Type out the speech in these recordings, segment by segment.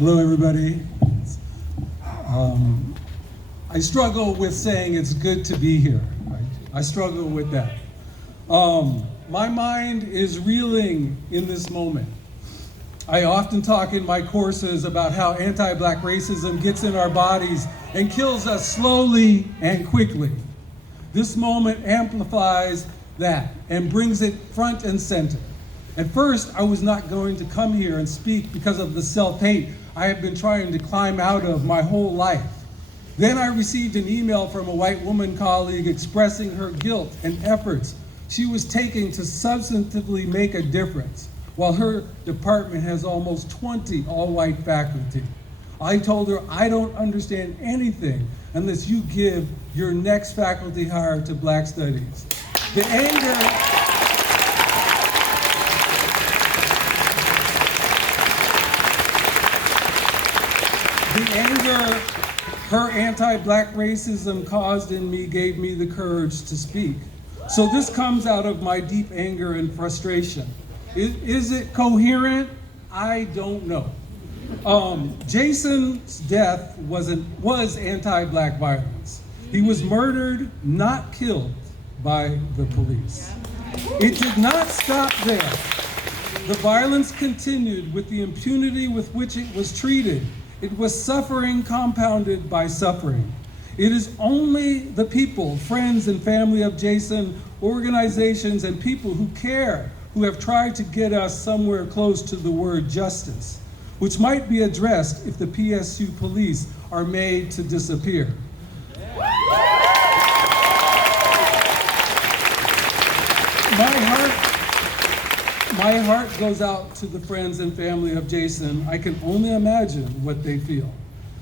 Hello, everybody. I struggle with saying it's good to be here. I struggle with that. My mind is reeling in this moment. I often talk in my courses about how anti-Black racism gets in our bodies and kills us slowly and quickly. This moment amplifies that and brings it front and center. At first, I was not going to come here and speak because of the self-hate I have been trying to climb out of my whole life. Then I received an email from a white woman colleague expressing her guilt and efforts she was taking to substantively make a difference, while her department has almost 20 all-white faculty. I told her I don't understand anything unless you give your next faculty hire to Black Studies. The anger her anti-Black racism caused in me gave me the courage to speak. So this comes out of my deep anger and frustration. Is it coherent? I don't know. Jason's death was anti-Black violence. He was murdered, not killed by the police. It did not stop there. The violence continued with the impunity with which it was treated. It was suffering compounded by suffering. It is only the people, friends and family of Jason, organizations and people who care, who have tried to get us somewhere close to the word justice, which might be addressed if the PSU police are made to disappear. My heart goes out to the friends and family of Jason. I can only imagine what they feel.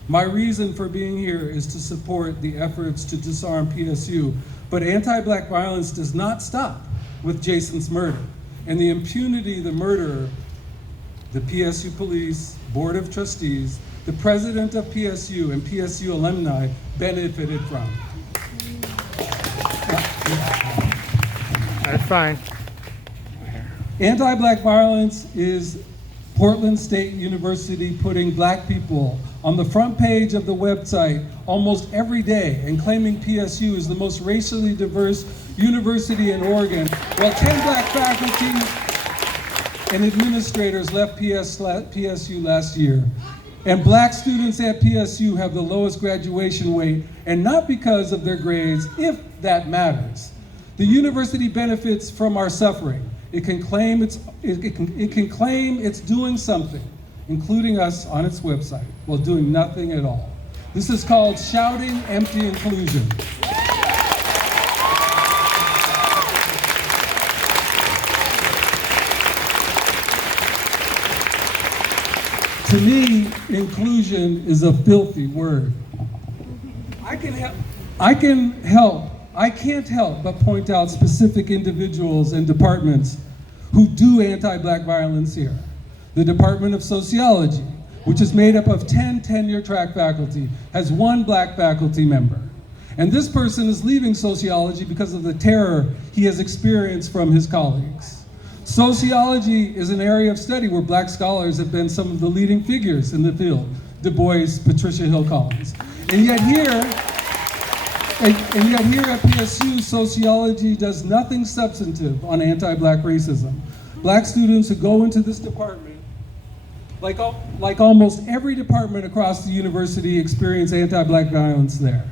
My reason for being here is to support the efforts to disarm PSU, but anti-Black violence does not stop with Jason's murder and the impunity the murderer, the PSU Police, Board of Trustees, the president of PSU and PSU Alumni benefited from. That's fine. Anti-Black violence is Portland State University putting Black people on the front page of the website almost every day and claiming PSU is the most racially diverse university in Oregon, while 10 Black faculty and administrators left PSU last year. And Black students at PSU have the lowest graduation rate, and not because of their grades, if that matters. The university benefits from our suffering. It can claim it's doing something, including us on its website, while doing nothing at all. This is called shouting empty inclusion. To me, inclusion is a filthy word. I can't help but point out specific individuals and departments who do anti-Black violence here. The Department of Sociology, which is made up of 10 tenure-track faculty, has 1 Black faculty member. And this person is leaving sociology because of the terror he has experienced from his colleagues. Sociology is an area of study where Black scholars have been some of the leading figures in the field, Du Bois, Patricia Hill Collins. And yet here at PSU, sociology does nothing substantive on anti-Black racism. Black students who go into this department, like almost every department across the university, experience anti-Black violence there.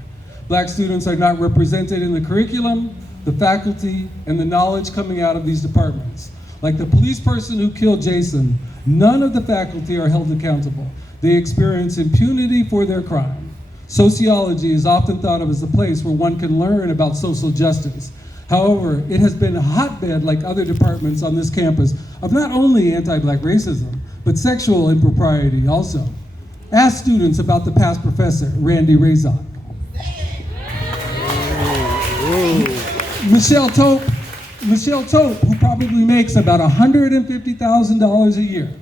Black students are not represented in the curriculum, the faculty, and the knowledge coming out of these departments. Like the police person who killed Jason, none of the faculty are held accountable. They experience impunity for their crime. Sociology is often thought of as a place where one can learn about social justice. However, it has been a hotbed, like other departments on this campus, of not only anti-Black racism, but sexual impropriety also. Ask students about the past professor, Randy Razak. Michelle Tope, who probably makes about $150,000 a year,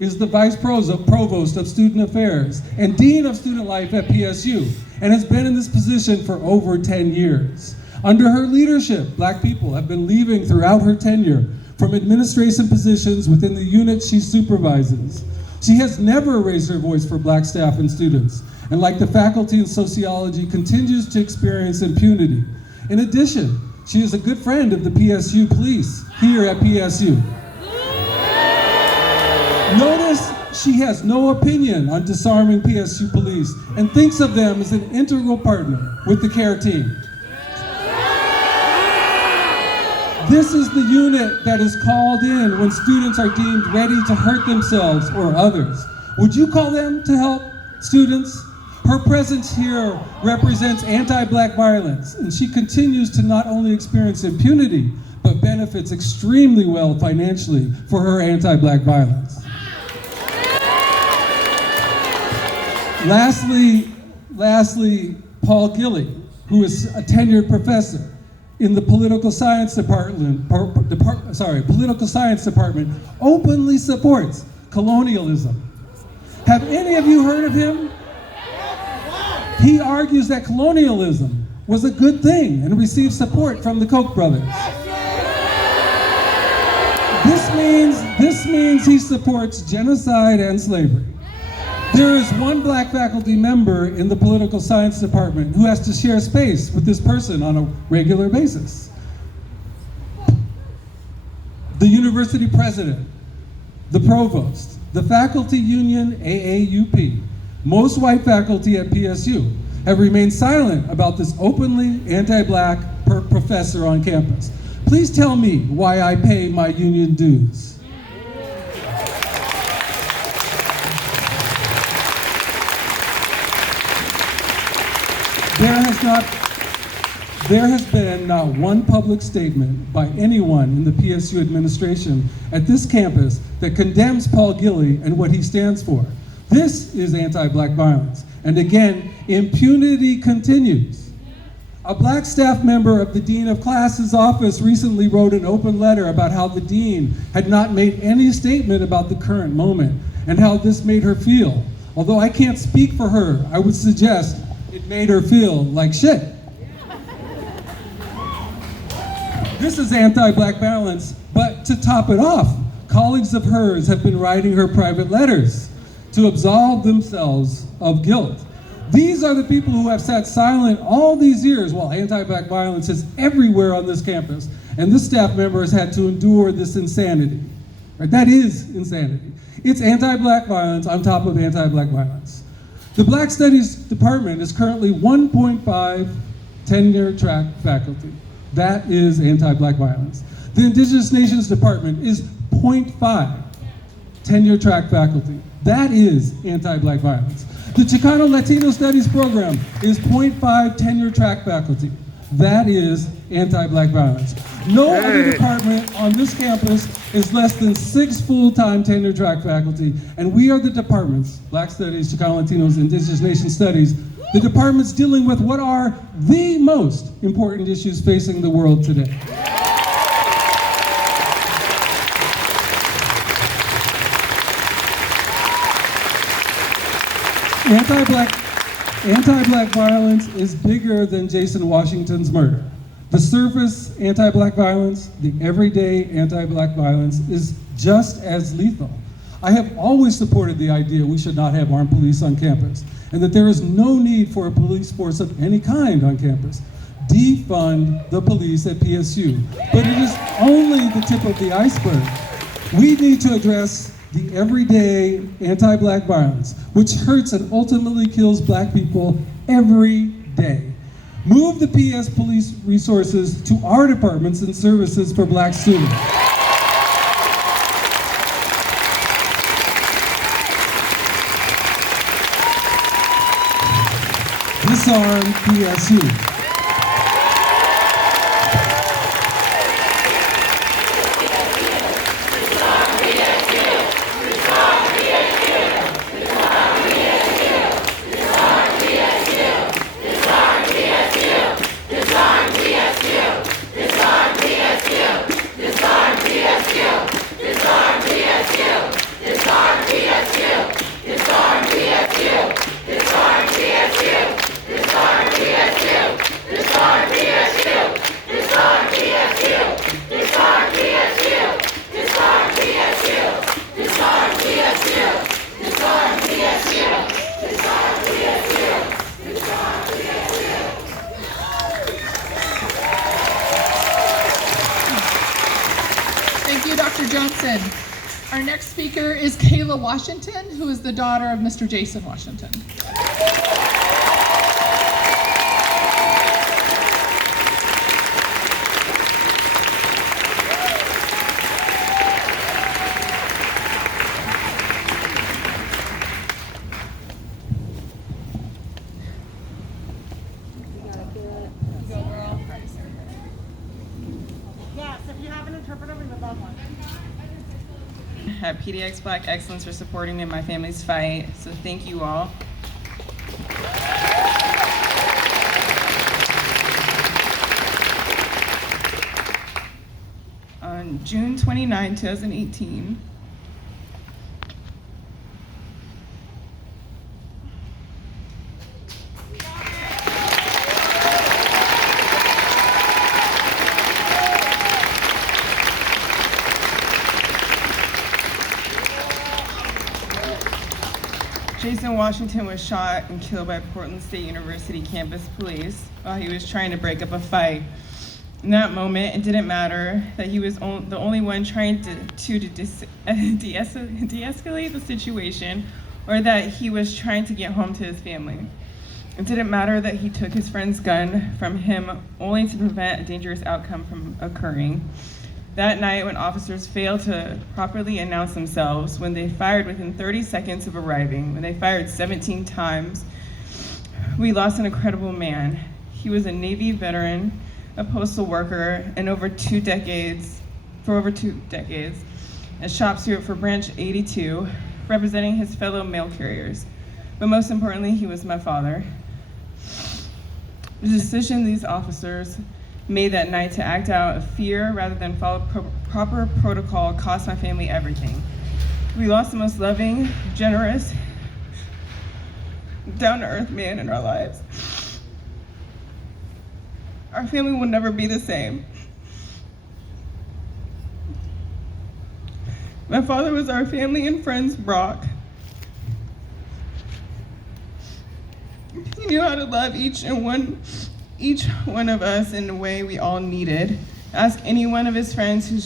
is the Vice Provost of Student Affairs and Dean of Student Life at PSU, and has been in this position for over 10 years. Under her leadership, Black people have been leaving throughout her tenure from administration positions within the unit she supervises. She has never raised her voice for Black staff and students, and like the faculty in sociology, continues to experience impunity. In addition, she is a good friend of the PSU police here at PSU. Notice she has no opinion on disarming PSU police and thinks of them as an integral partner with the CARE team. This is the unit that is called in when students are deemed ready to hurt themselves or others. Would you call them to help students? Her presence here represents anti-Black violence, and she continues to not only experience impunity, but benefits extremely well financially for her anti-Black violence. Lastly, Paul Gilley, who is a tenured professor in the political science department, openly supports colonialism. Have any of you heard of him? He argues that colonialism was a good thing and received support from the Koch brothers. This means he supports genocide and slavery. There is one Black faculty member in the political science department who has to share space with this person on a regular basis. The university president, the provost, the faculty union AAUP, most white faculty at PSU have remained silent about this openly anti-Black professor on campus. Please tell me why I pay my union dues. There has been not one public statement by anyone in the PSU administration at this campus that condemns Paul Gilley and what he stands for. This is anti-Black violence. And again, impunity continues. A Black staff member of the Dean of Classes office recently wrote an open letter about how the Dean had not made any statement about the current moment and how this made her feel. Although I can't speak for her, I would suggest it made her feel like shit. This is anti-Black violence, but to top it off, colleagues of hers have been writing her private letters to absolve themselves of guilt. These are the people who have sat silent all these years while anti-Black violence is everywhere on this campus, and this staff member has had to endure this insanity. Right? That is insanity. It's anti-Black violence on top of anti-Black violence. The Black Studies department is currently 1.5 tenure track faculty. That is anti-Black violence. The Indigenous Nations department is 0.5 tenure track faculty. That is anti-Black violence. The Chicano Latino Studies program is 0.5 tenure track faculty. That is anti-Black violence. No other department on this campus is less than 6 full-time tenure track faculty, and we are the departments, Black Studies, Chicano Latinos, Indigenous Nation Studies, the departments dealing with what are the most important issues facing the world today. Anti-Black violence is bigger than Jason Washington's murder. The surface anti-Black violence, the everyday anti-Black violence is just as lethal. I have always supported the idea we should not have armed police on campus, and that there is no need for a police force of any kind on campus. Defund the police at PSU, but it is only the tip of the iceberg. We need to address the everyday anti-Black violence, which hurts and ultimately kills Black people every day. Move the PS police resources to our departments and services for Black students. Disarm PSU. Disarm PSU! Mr. Johnson. Our next speaker is Kayla Washington, who is the daughter of Mr. Jason Washington. At PDX Black Excellence for supporting me in my family's fight. So thank you all. On June 29, 2018, Jason Washington was shot and killed by Portland State University campus police while he was trying to break up a fight. In that moment, it didn't matter that he was the only one trying to de-escalate the situation, or that he was trying to get home to his family. It didn't matter that he took his friend's gun from him only to prevent a dangerous outcome from occurring. That night, when officers failed to properly announce themselves, when they fired within 30 seconds of arriving, when they fired 17 times, we lost an incredible man. He was a Navy veteran, a postal worker, and for over 2 decades, a shop steward for Branch 82, representing his fellow mail carriers. But most importantly, he was my father. The decision these officers made that night to act out of fear rather than follow proper protocol cost my family everything. We lost the most loving, generous, down-to-earth man in our lives. Our family will never be the same. My father was our family and friends rock. He knew how to love each one of us in a way we all needed. Ask any one of his friends who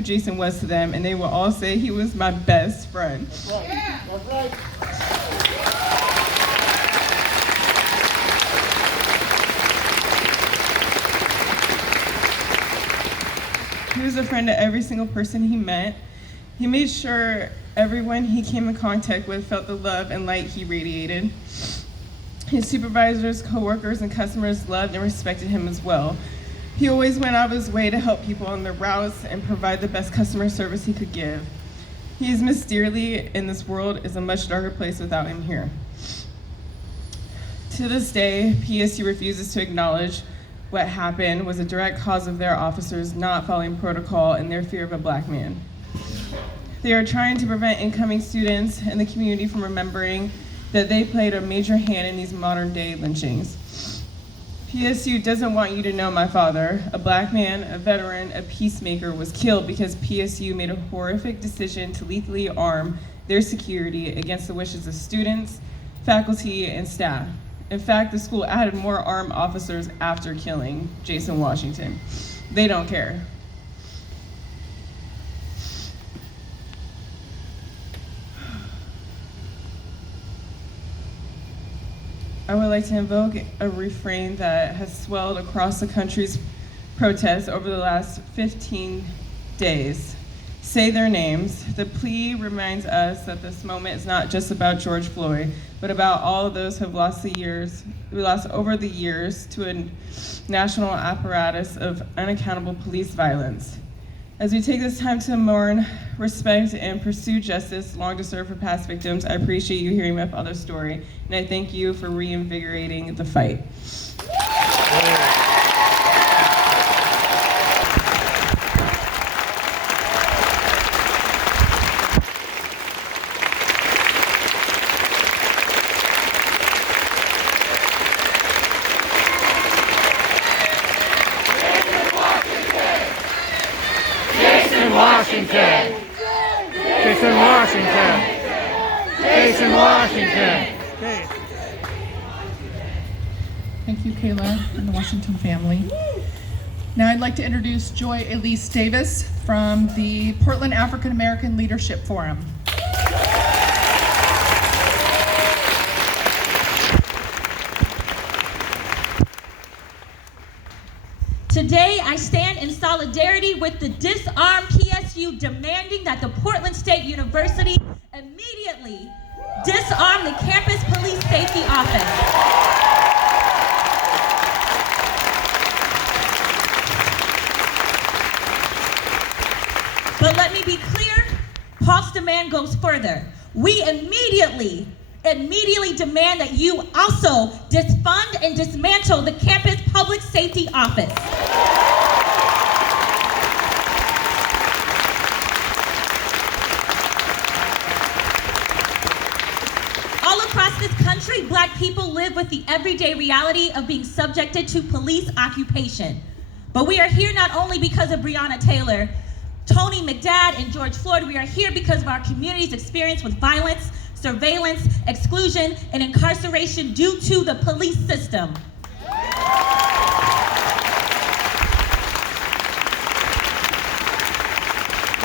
Jason was to them, and they will all say he was my best friend. That's right. Yeah. That's right. He was a friend to every single person he met. He made sure everyone he came in contact with felt the love and light he radiated. His supervisors, coworkers, and customers loved and respected him as well. He always went out of his way to help people on their routes and provide the best customer service he could give. He is missed dearly, and this world is a much darker place without him here. To this day, PSU refuses to acknowledge what happened was a direct cause of their officers not following protocol and their fear of a black man. They are trying to prevent incoming students and the community from remembering that they played a major hand in these modern day lynchings. PSU doesn't want you to know my father, a black man, a veteran, a peacemaker, was killed because PSU made a horrific decision to lethally arm their security against the wishes of students, faculty, and staff. In fact, the school added more armed officers after killing Jason Washington. They don't care. I would like to invoke a refrain that has swelled across the country's protests over the last 15 days. Say their names. The plea reminds us that this moment is not just about George Floyd, but about all of those who have lost over the years to a national apparatus of unaccountable police violence. As we take this time to mourn, respect, and pursue justice long deserved for past victims, I appreciate you hearing my father's story, and I thank you for reinvigorating the fight. Washington! Jason Washington! Jason Washington! Thank you, Kayla and the Washington family. Now I'd like to introduce Joy Alise Davis from the Portland African American Leadership Forum. Today, I stand in solidarity with the Disarm PSU, demanding that the Portland State University immediately disarm the Campus Police Safety Office. But let me be clear, PAALF's demand goes further. We immediately demand that you also disfund and dismantle the Campus Public Safety Office. All across this country, Black people live with the everyday reality of being subjected to police occupation. But we are here not only because of Breonna Taylor, Tony McDad, and George Floyd. We are here because of our community's experience with violence, surveillance, exclusion, and incarceration due to the police system.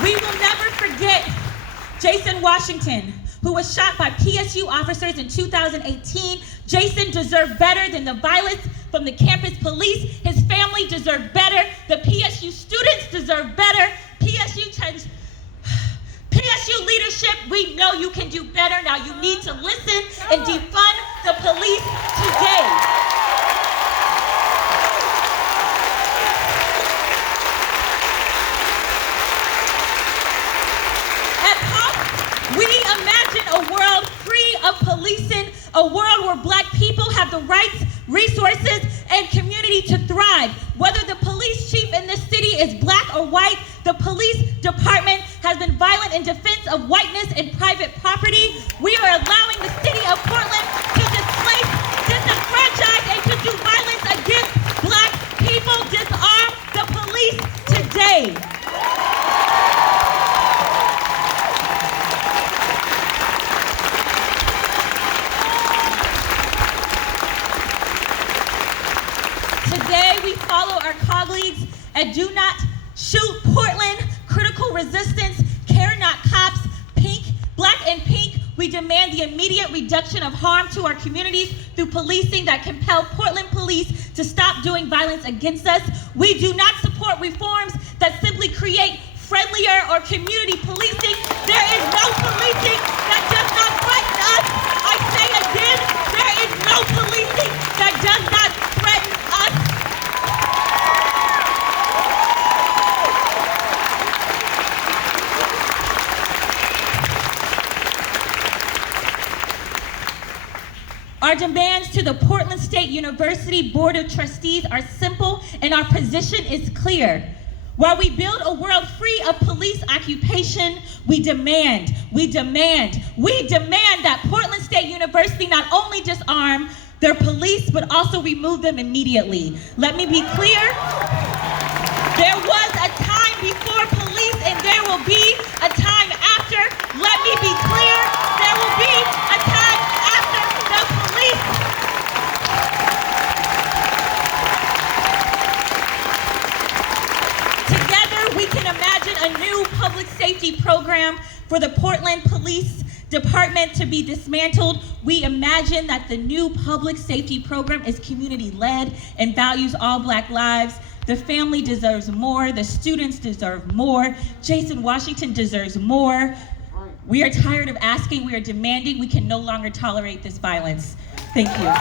We will never forget Jason Washington, who was shot by PSU officers in 2018. Jason deserved better than the violence from the campus police. His family deserved better. The PSU students deserve better. PSU leadership, we know you can do better. Now you need to listen and defund the police today. At PAALF, we imagine a world free of policing, a world where Black people have the rights, resources, and community to thrive. Whether the police chief in this city is Black or white, the police department has been violent in defense of whiteness and private property. We are allowing the city of Portland to displace, disenfranchise, and to do violence against Black people. Disarm the police today. Today, we follow our colleagues and do not shoot Portland, critical resistance, care not cops, pink, Black and pink. We demand the immediate reduction of harm to our communities through policing that compel Portland police to stop doing violence against us. We do not support reforms that simply create friendlier or community policing. There is no policing that does not threaten us. I say again, there is no policing that does not threaten us. Our demands to the Portland State University Board of Trustees are simple, and our position is clear. While we build a world free of police occupation, we demand that Portland State University not only disarm their police, but also remove them immediately. Let me be clear. There was a time before police, and there will be a time after. Let me be clear. There will be a time after the police. Together, we can imagine a new public safety program for the Portland Police Department to be dismantled. We imagine that the new public safety program is community-led and values all Black lives. The family deserves more. The students deserve more. Jason Washington deserves more. We are tired of asking. We are demanding. We can no longer tolerate this violence. Thank you.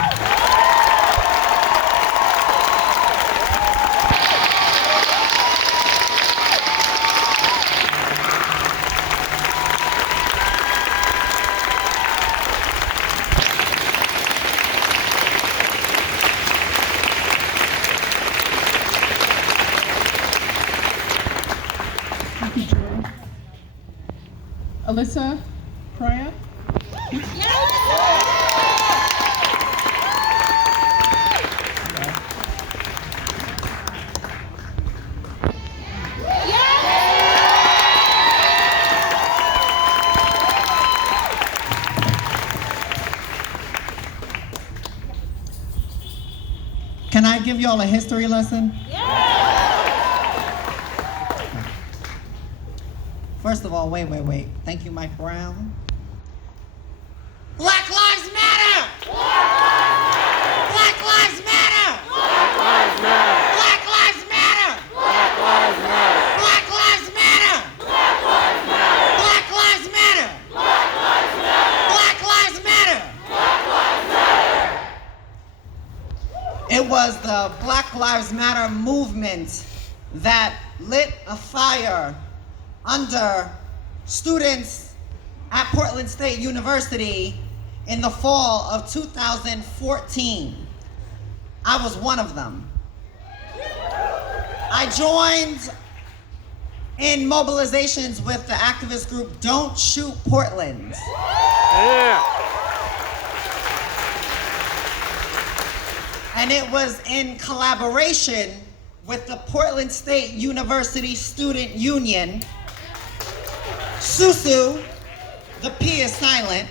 Alyssa Pagan. Can I give y'all a history lesson? Yeah. First of all, wait. Thank you, Mike Brown. Black Lives Matter! Black Lives Matter! Black Lives Matter! Black Lives Matter! Black Lives Matter! Black Lives Matter! Black Lives Matter! Black Lives Matter! Black Lives Matter! Black Lives Matter! Black Lives Matter! It was the Black Lives Matter movement that lit a fire under students at Portland State University in the fall of 2014. I was one of them. I joined in mobilizations with the activist group Don't Shoot Portland. Yeah! And it was in collaboration with the Portland State University Student Union, SUSU, the P is silent,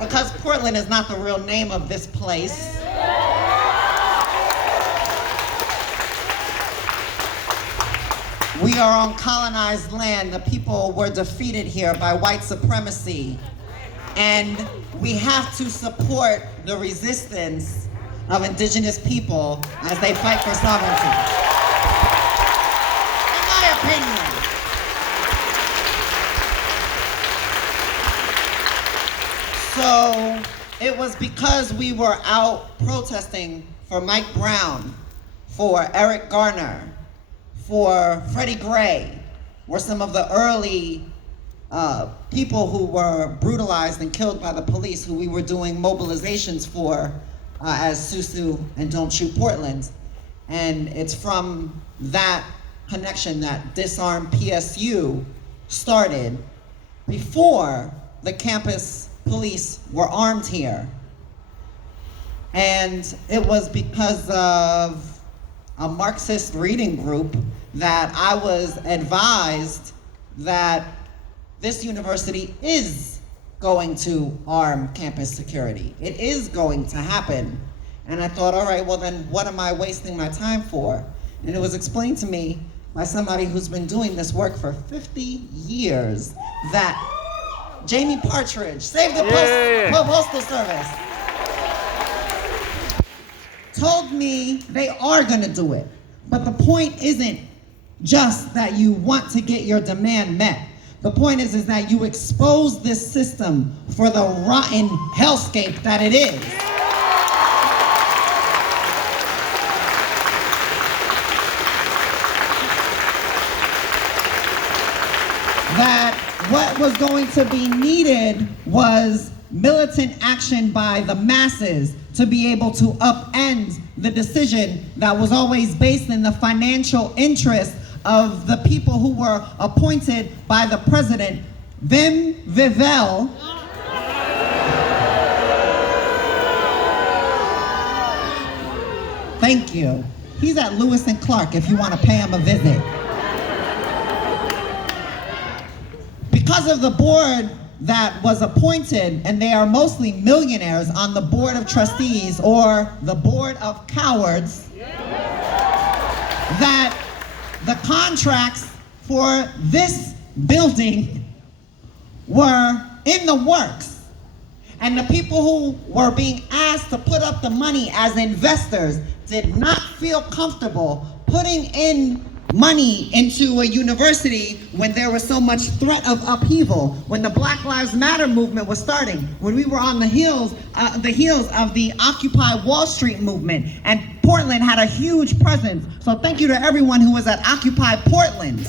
because Portland is not the real name of this place. We are on colonized land. The people were defeated here by white supremacy. And we have to support the resistance of indigenous people as they fight for sovereignty. In my opinion. So it was because we were out protesting for Mike Brown, for Eric Garner, for Freddie Gray, were some of the early people who were brutalized and killed by the police, who we were doing mobilizations for as SUSU and Don't Shoot Portland. And it's from that connection that Disarm PSU started before the campus police were armed here. And it was because of a Marxist reading group that I was advised that this university is going to arm campus security. It is going to happen. And I thought, all right, well then what am I wasting my time for? And it was explained to me by somebody who's been doing this work for 50 years that Jamie Partridge, Save the Postal Service, told me they are gonna do it. But the point isn't just that you want to get your demand met. The point is that you expose this system for the rotten hellscape that it is. That what was going to be needed was militant action by the masses to be able to upend the decision that was always based in the financial interest of the people who were appointed by the president, Vim Vivel, thank you. He's at Lewis and Clark if you want to pay him a visit. Because of the board that was appointed, and they are mostly millionaires on the board of trustees or the board of cowards, that the contracts for this building were in the works. And the people who were being asked to put up the money as investors did not feel comfortable putting in money into a university when there was so much threat of upheaval, when the Black Lives Matter movement was starting, when we were on the heels of the Occupy Wall Street movement, and Portland had a huge presence. So thank you to everyone who was at Occupy Portland.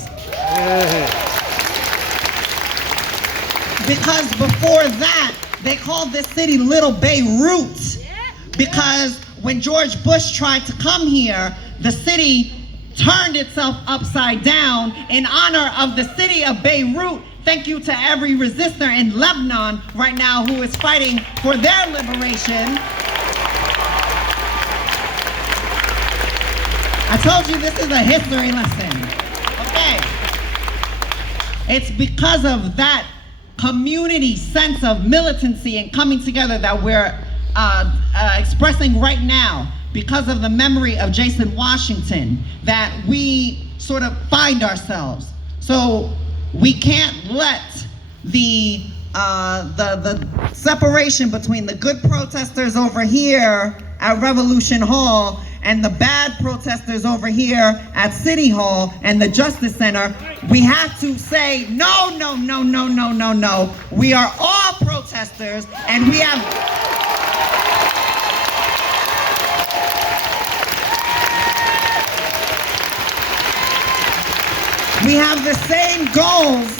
Because before that, they called this city Little Beirut. Because when George Bush tried to come here, the city turned itself upside down in honor of the city of Beirut. Thank you to every resistor in Lebanon right now who is fighting for their liberation. I told you this is a history lesson. Okay. It's because of that community sense of militancy and coming together that we're expressing right now, because of the memory of Jason Washington, that we sort of find ourselves. So We can't let the separation between the good protesters over here at Revolution Hall and the bad protesters over here at City Hall and the Justice Center. We have to say, no, no, no, no, no, no, no. We are all protesters, and we have the same goals,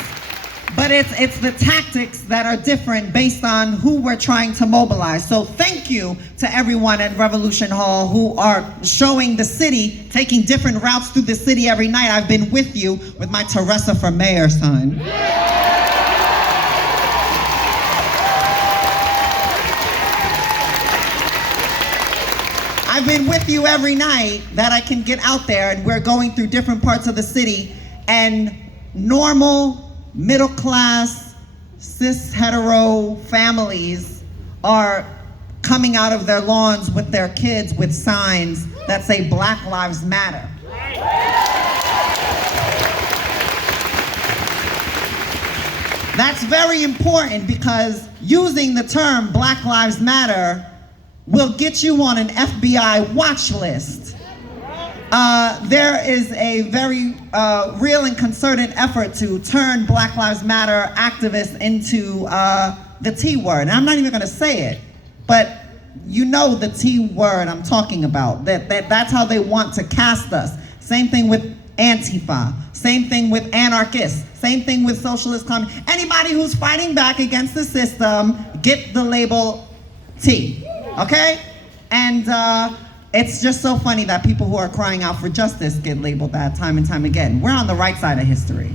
but it's the tactics that are different based on who we're trying to mobilize. So thank you to everyone at Revolution Hall who are showing the city, taking different routes through the city every night. I've been with you with my Teresa for Mayor sign. I've been with you every night that I can get out there, and we're going through different parts of the city, and normal, middle class, cis hetero families are coming out of their lawns with their kids with signs that say Black Lives Matter. That's very important, because using the term Black Lives Matter will get you on an FBI watch list. There is a very real and concerted effort to turn Black Lives Matter activists into the T word. And I'm not even gonna say it, but you know the T word I'm talking about. That's how they want to cast us. Same thing with Antifa, same thing with anarchists, same thing with socialist communists. Anybody who's fighting back against the system, get the label T, okay? And it's just so funny that people who are crying out for justice get labeled that time and time again. We're on the right side of history.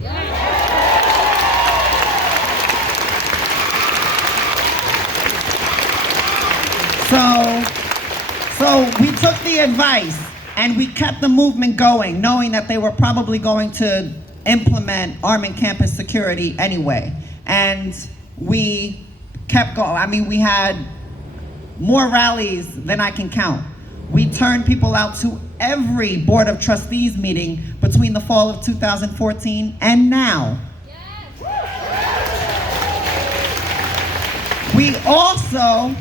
So we took the advice and we kept the movement going, knowing that they were probably going to implement arming campus security anyway. And we kept going. I mean, we had more rallies than I can count. We turned people out to every Board of Trustees meeting between the fall of 2014 and now. We also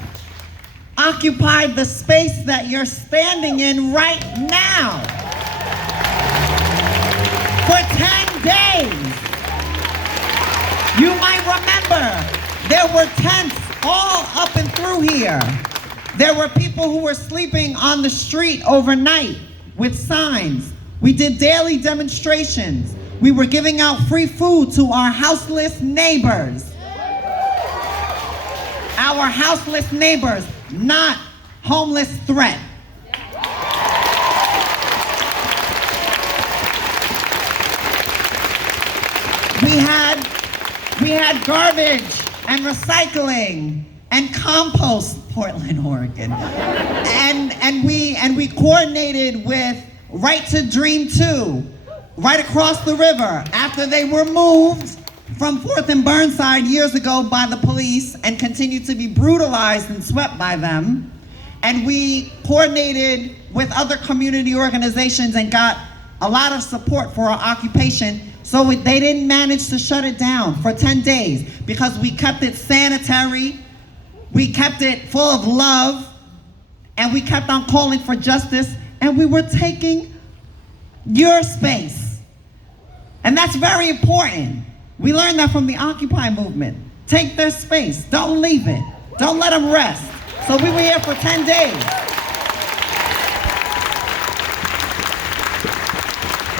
occupied the space that you're standing in right now for 10 days. You might remember there were tents all up and through here. There were people who were sleeping on the street overnight with signs. We did daily demonstrations. We were giving out free food to our houseless neighbors. Our houseless neighbors, not homeless threat. We had garbage and recycling and compost, Portland, Oregon. And we coordinated with Right to Dream 2, right across the river, after they were moved from 4th and Burnside years ago by the police and continued to be brutalized and swept by them. And we coordinated with other community organizations and got a lot of support for our occupation, so they didn't manage to shut it down for 10 days because we kept it sanitary, we kept it full of love, and we kept on calling for justice, and we were taking your space. And that's very important. We learned that from the Occupy movement. Take their space, don't leave it. Don't let them rest. So we were here for 10 days.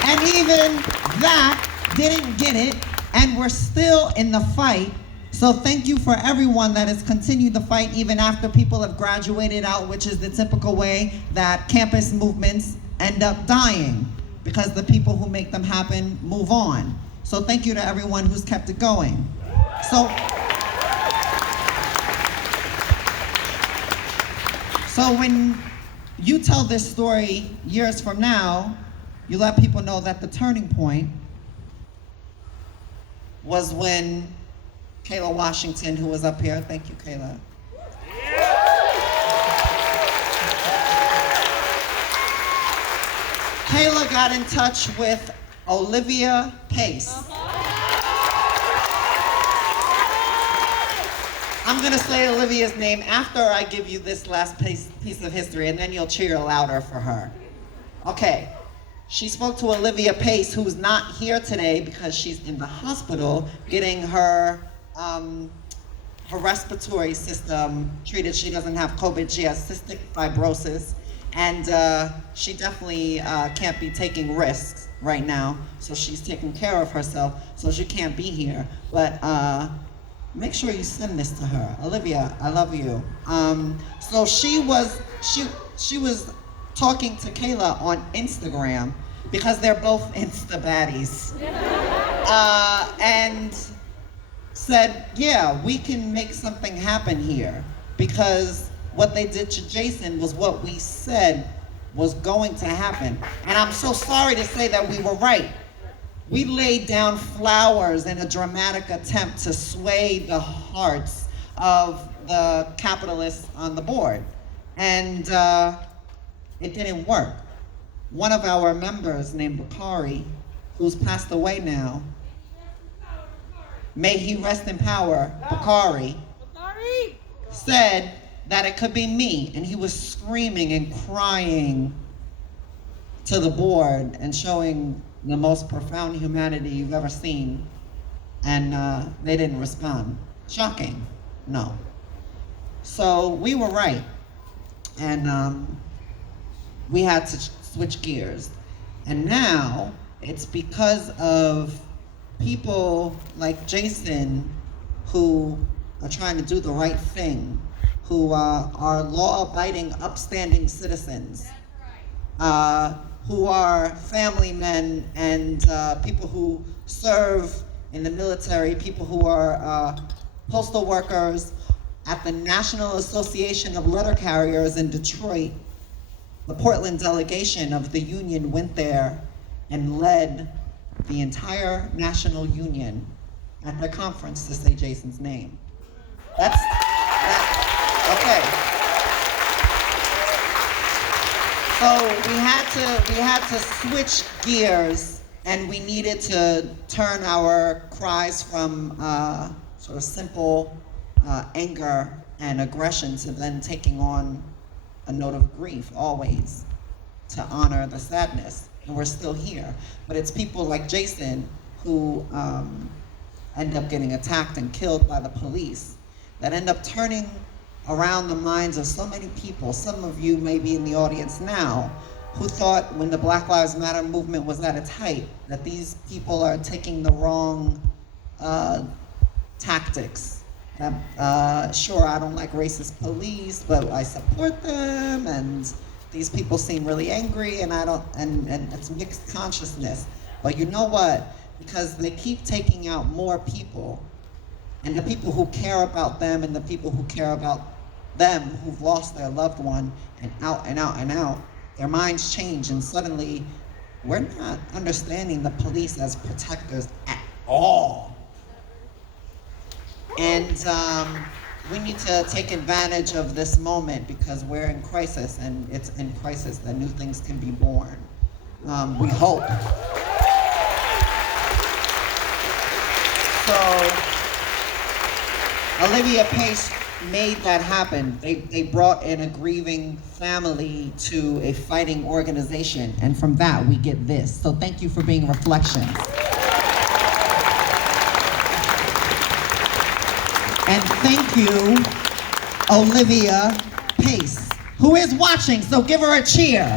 And even that didn't get it, and we're still in the fight. So thank you for everyone that has continued the fight even after people have graduated out, which is the typical way that campus movements end up dying, because the people who make them happen move on. So thank you to everyone who's kept it going. So when you tell this story years from now, you let people know that the turning point was when Kayla Washington, who was up here, thank you, Kayla. Kayla got in touch with Olivia Pace. I'm gonna say Olivia's name after I give you this last piece of history, and then you'll cheer louder for her. Okay, she spoke to Olivia Pace, who's not here today because she's in the hospital getting her respiratory system treated. She doesn't have COVID, she has cystic fibrosis, and she definitely can't be taking risks right now, so she's taking care of herself, so she can't be here, but make sure you send this to her. Olivia, I love you. So she was talking to Kayla on Instagram because they're both Insta baddies. And said, yeah, we can make something happen here because what they did to Jason was what we said was going to happen. And I'm so sorry to say that we were right. We laid down flowers in a dramatic attempt to sway the hearts of the capitalists on the board. And it didn't work. One of our members named Bakari, who's passed away now, may he rest in power, Bakari, said that it could be me. And he was screaming and crying to the board and showing the most profound humanity you've ever seen. And they didn't respond. Shocking? No. So we were right. And we had to switch gears. And now it's because of people like Jason who are trying to do the right thing, who are law-abiding, upstanding citizens, who are family men and people who serve in the military, people who are postal workers at the National Association of Letter Carriers in Detroit. The Portland delegation of the union went there and led the entire national union at their conference to say Jason's name. Okay. So we had to switch gears, and we needed to turn our cries from sort of simple anger and aggression to then taking on a note of grief, always, to honor the sadness. And we're still here. But it's people like Jason who end up getting attacked and killed by the police that end up turning around the minds of so many people. Some of you may be in the audience now who thought when the Black Lives Matter movement was at its height that these people are taking the wrong tactics. Sure, I don't like racist police, but I support them, and these people seem really angry, and and it's mixed consciousness. But you know what? Because they keep taking out more people, and the people who care about them and the people who care about them who've lost their loved one, and out and out and out, their minds change, and suddenly we're not understanding the police as protectors at all. And we need to take advantage of this moment because we're in crisis, and it's in crisis that new things can be born. We hope. So Olivia Pace made that happen. They brought in a grieving family to a fighting organization, and from that we get this. So thank you for being Reflections. And thank you, Olivia Pace, who is watching, so give her a cheer.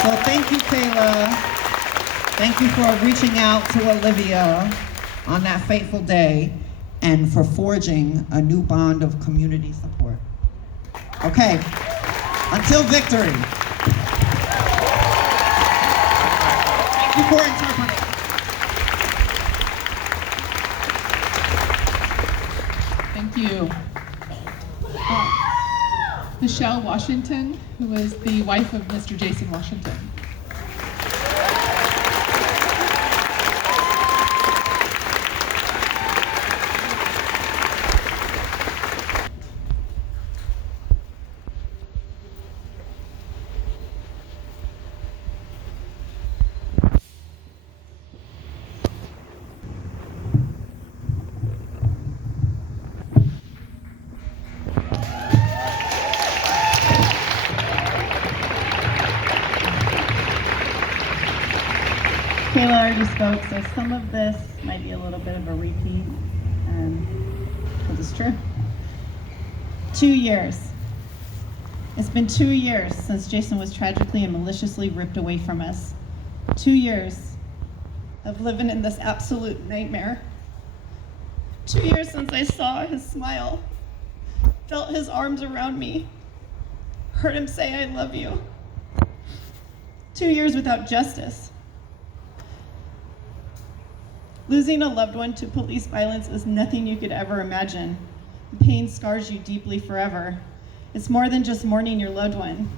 So thank you, Kayla. Thank you for reaching out to Olivia on that fateful day and for forging a new bond of community support. Okay, until victory. Thank you for interpreting. Thank you. Michelle Washington, who is the wife of Mr. Jason Washington. Kayla already spoke, so some of this might be a little bit of a repeat, because it's true. 2 years. It's been 2 years since Jason was tragically and maliciously ripped away from us. 2 years of living in this absolute nightmare. 2 years since I saw his smile, felt his arms around me, heard him say, "I love you." 2 years without justice. Losing a loved one to police violence is nothing you could ever imagine. The pain scars you deeply forever. It's more than just mourning your loved one.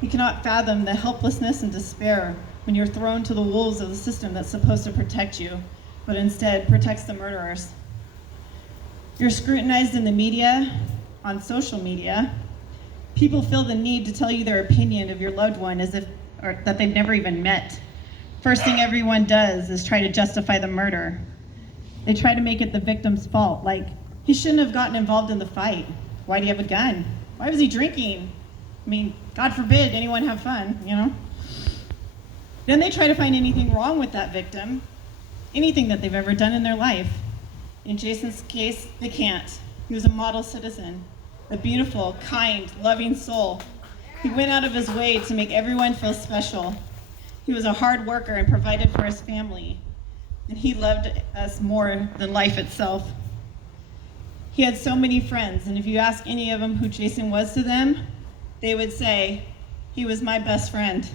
You cannot fathom the helplessness and despair when you're thrown to the wolves of the system that's supposed to protect you, but instead protects the murderers. You're scrutinized in the media, on social media. People feel the need to tell you their opinion of your loved one as if or that they've never even met. First thing everyone does is try to justify the murder. They try to make it the victim's fault, like, he shouldn't have gotten involved in the fight. Why do you have a gun? Why was he drinking? I mean, God forbid anyone have fun, you know? Then they try to find anything wrong with that victim, anything that they've ever done in their life. In Jason's case, they can't. He was a model citizen, a beautiful, kind, loving soul. He went out of his way to make everyone feel special. He was a hard worker and provided for his family, and he loved us more than life itself. He had so many friends, and if you ask any of them who Jason was to them, they would say, he was my best friend.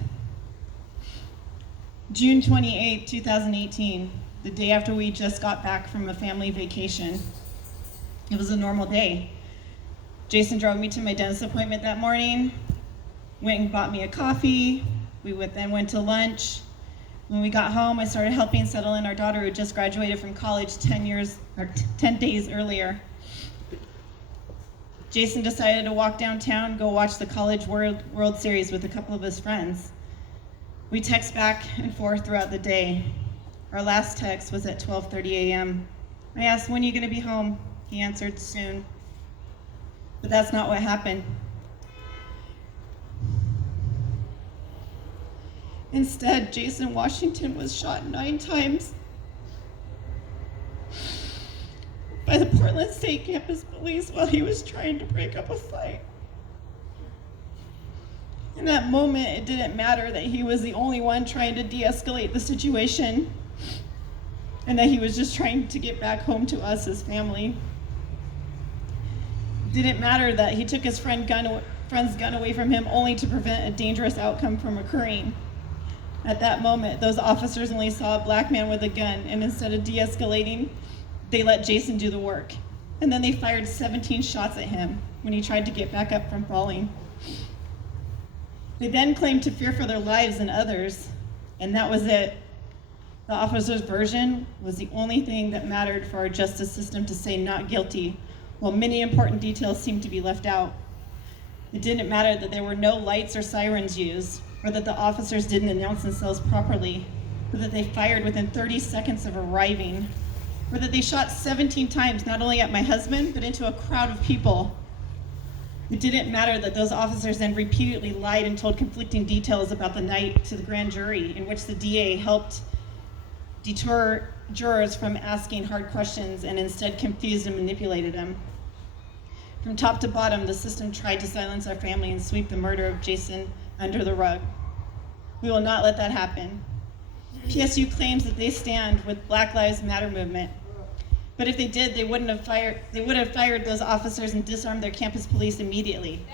June 28, 2018, the day after we just got back from a family vacation. It was a normal day. Jason drove me to my dentist appointment that morning, went and bought me a coffee. We then went to lunch. When we got home, I started helping settle in our daughter who just graduated from college 10 days earlier. Jason decided to walk downtown, go watch the College World Series with a couple of his friends. We text back and forth throughout the day. Our last text was at 12:30 a.m. I asked, "When are you gonna be home?" He answered, "Soon." But that's not what happened. Instead, Jason Washington was shot 9 times by the Portland State Campus Police while he was trying to break up a fight. In that moment, it didn't matter that he was the only one trying to de-escalate the situation and that he was just trying to get back home to us as family. It didn't matter that he took his friend's gun away from him only to prevent a dangerous outcome from occurring. At that moment, those officers only saw a black man with a gun, and instead of de-escalating, they let Jason do the work. And then they fired 17 shots at him when he tried to get back up from falling. They then claimed to fear for their lives and others, and that was it. The officer's version was the only thing that mattered for our justice system to say not guilty, while many important details seemed to be left out. It didn't matter that there were no lights or sirens used, or that the officers didn't announce themselves properly, or that they fired within 30 seconds of arriving, or that they shot 17 times, not only at my husband, but into a crowd of people. It didn't matter that those officers then repeatedly lied and told conflicting details about the night to the grand jury, in which the DA helped deter jurors from asking hard questions and instead confused and manipulated them. From top to bottom, the system tried to silence our family and sweep the murder of Jason under the rug. We will not let that happen. PSU claims that they stand with Black Lives Matter movement. But if they did, they would have fired those officers and disarmed their campus police immediately.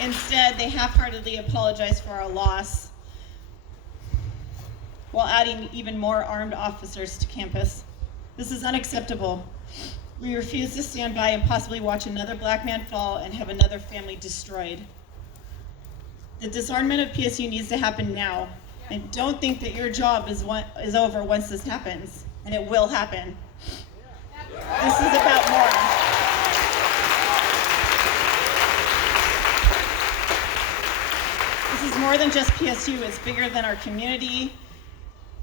Instead, they half-heartedly apologized for our loss while adding even more armed officers to campus. This is unacceptable. We refuse to stand by and possibly watch another black man fall and have another family destroyed. The disarmament of PSU needs to happen now. And don't think that your job is over once this happens, and it will happen. This is about more. This is more than just PSU. It's bigger than our community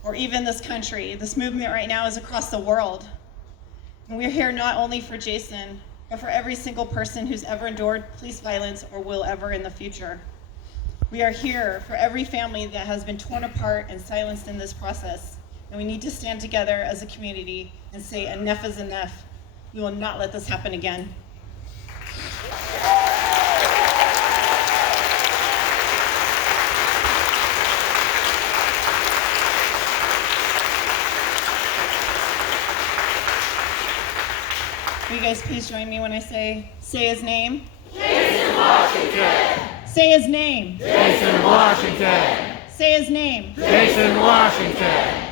or even this country. This movement right now is across the world. And we're here not only for Jason, but for every single person who's ever endured police violence or will ever in the future. We are here for every family that has been torn apart and silenced in this process. And we need to stand together as a community and say enough is enough. We will not let this happen again. Will you guys please join me when I say his name? Jason Washington. Say his name. Jason Washington. Say his name. Jason Washington.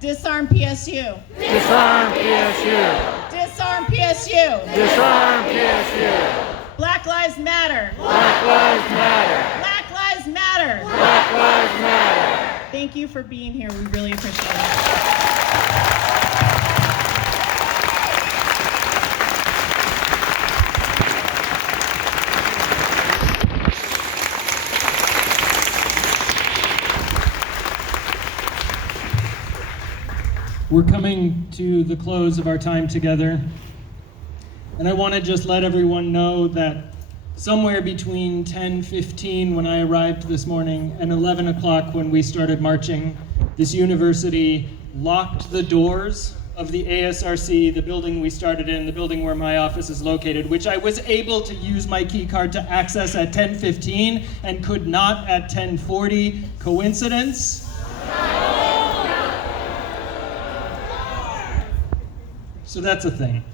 Disarm PSU. Disarm PSU. Disarm PSU. Disarm PSU. Black Lives Matter. Black Lives Matter. Black Lives Matter. Black Lives Matter. Thank you for being here. We really appreciate it. We're coming to the close of our time together, and I want to just let everyone know that somewhere between 10:15 when I arrived this morning and 11 o'clock when we started marching, this university locked the doors of the ASRC, the building we started in, the building where my office is located, which I was able to use my key card to access at 10:15 and could not at 10:40. Coincidence? So that's a thing.